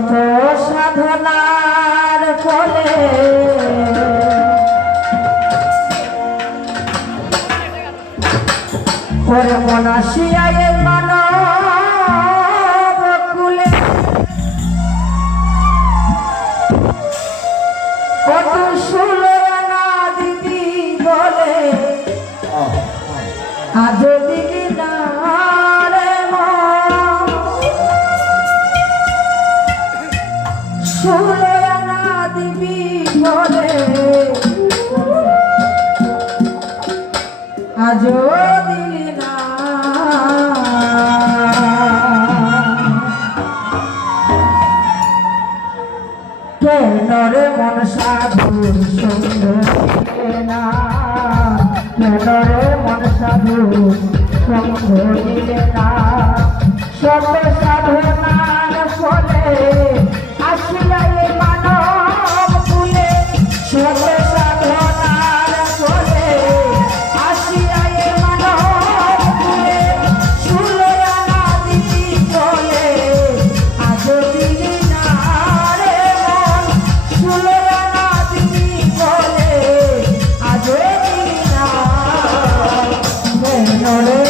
কত সাধনার ফলে পরে মনাশিয়া চলে আজও দিনা। কেন রে মন সাধু সঙ্গে না। কেন রে মন সাধু সঙ্গ দিলে না। সব সাধনার ফলে என்னோடு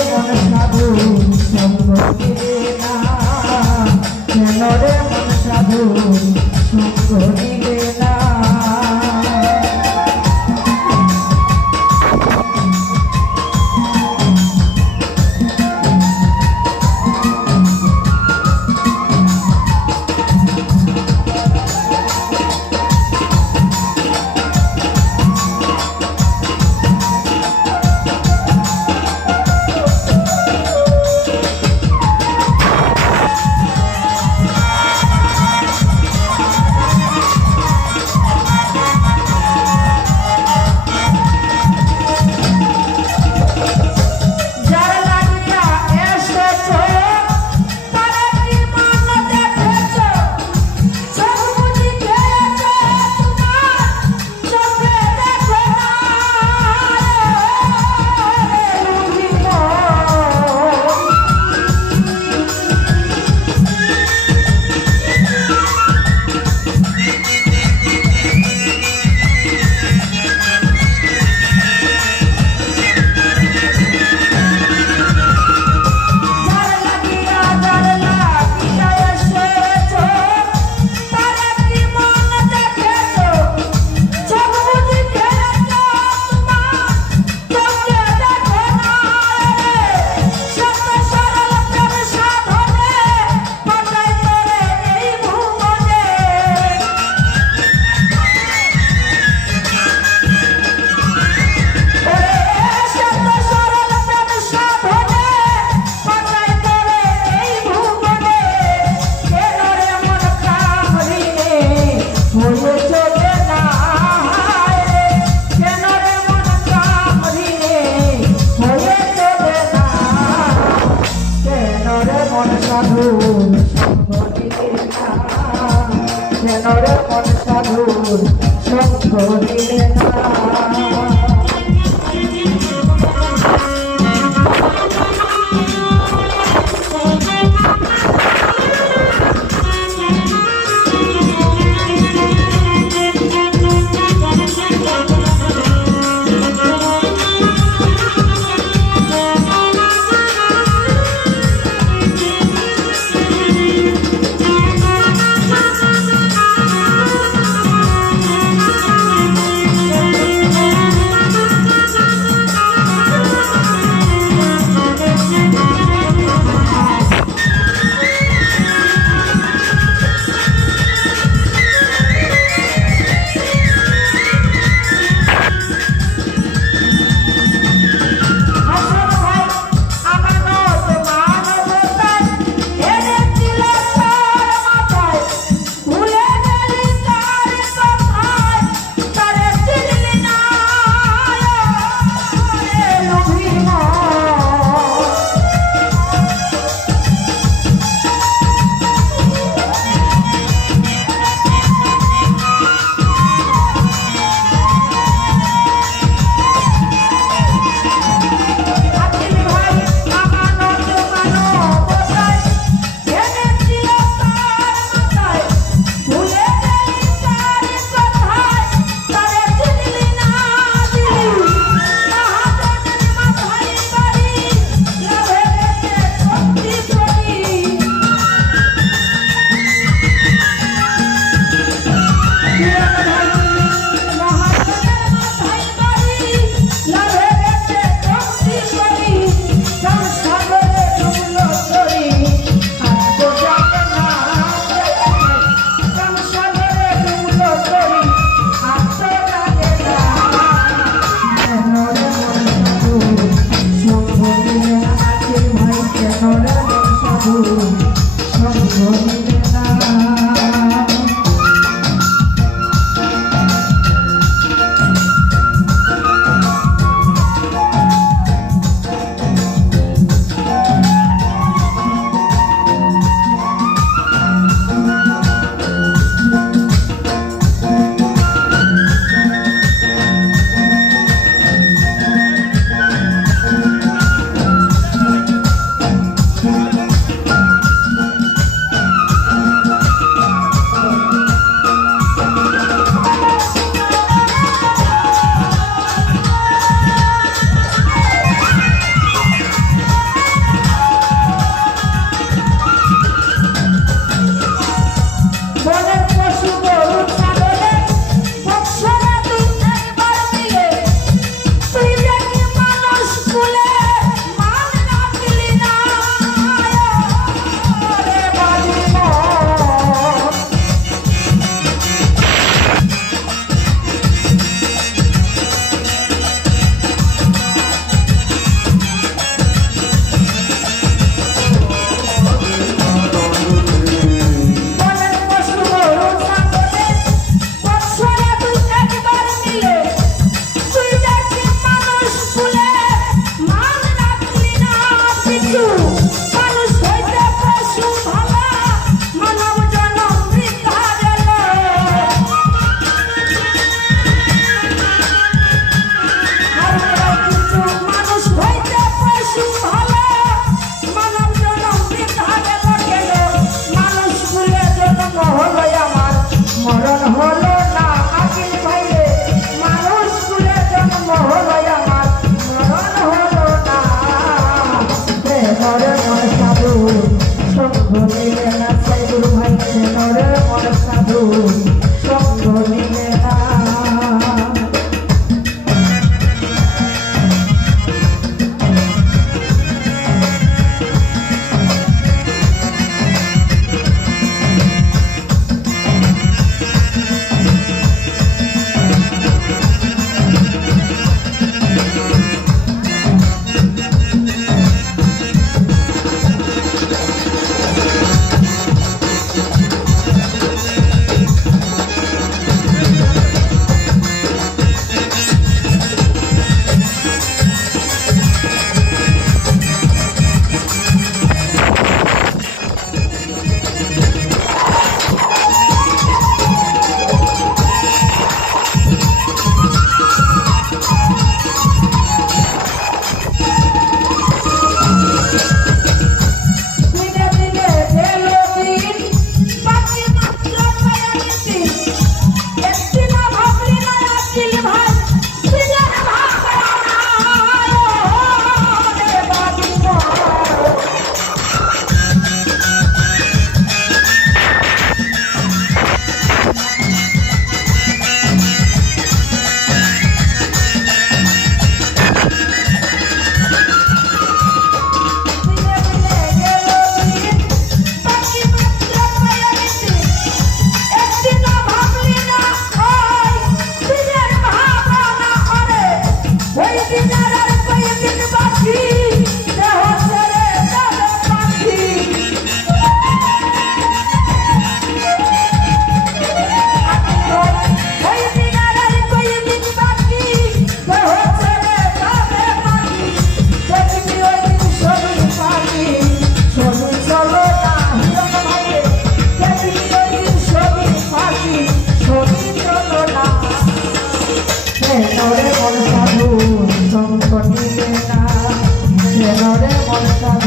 সরমন সাধুর সঙ্গ দিলে না।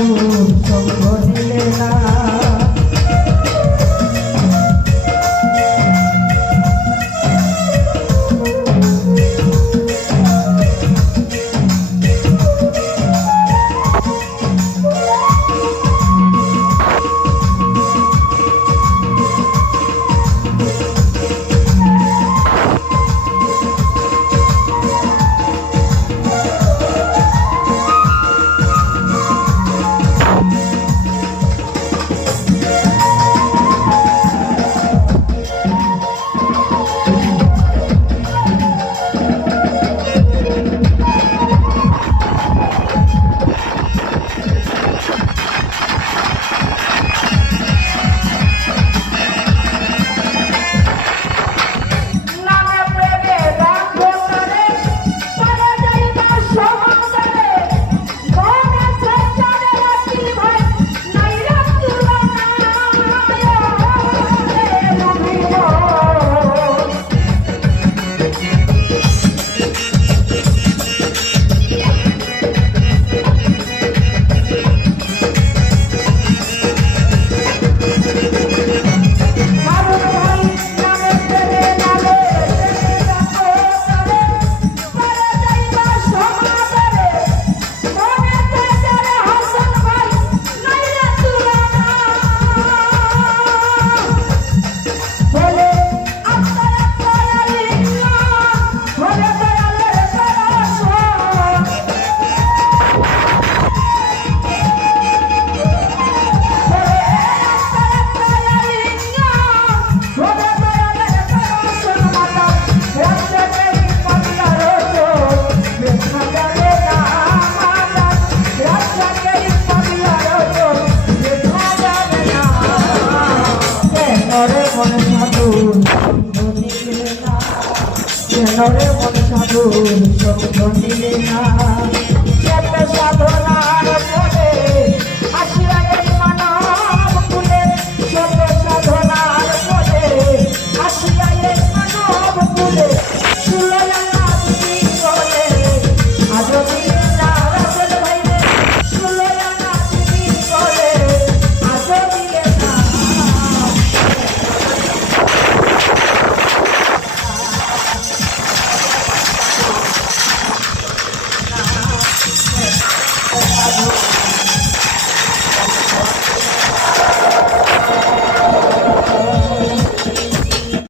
মন সাধু নরে মন সাধু সব নিলে না। সাধনার